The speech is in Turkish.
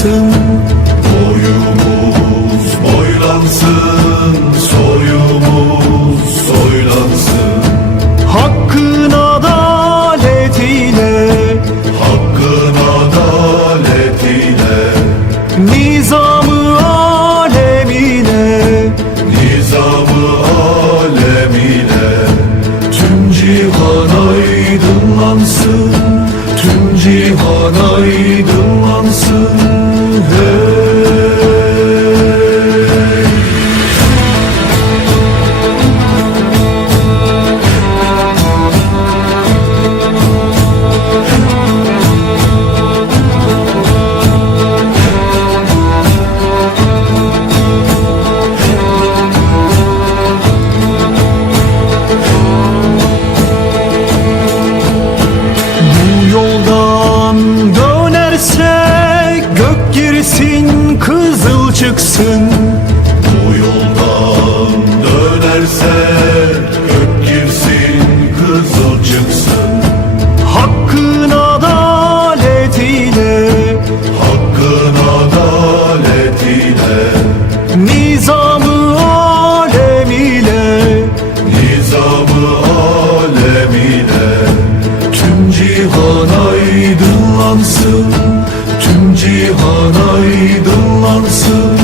Soylansın. Boyumuz boylansın, soyumuz soylansın. Hakkın adaletiyle, Hakkın adaletiyle, nizamı alemine, nizamı alemiyle tüm cihan aydınlansın, tüm cihan aydınlansın. her. Kızıl çıksın. varsın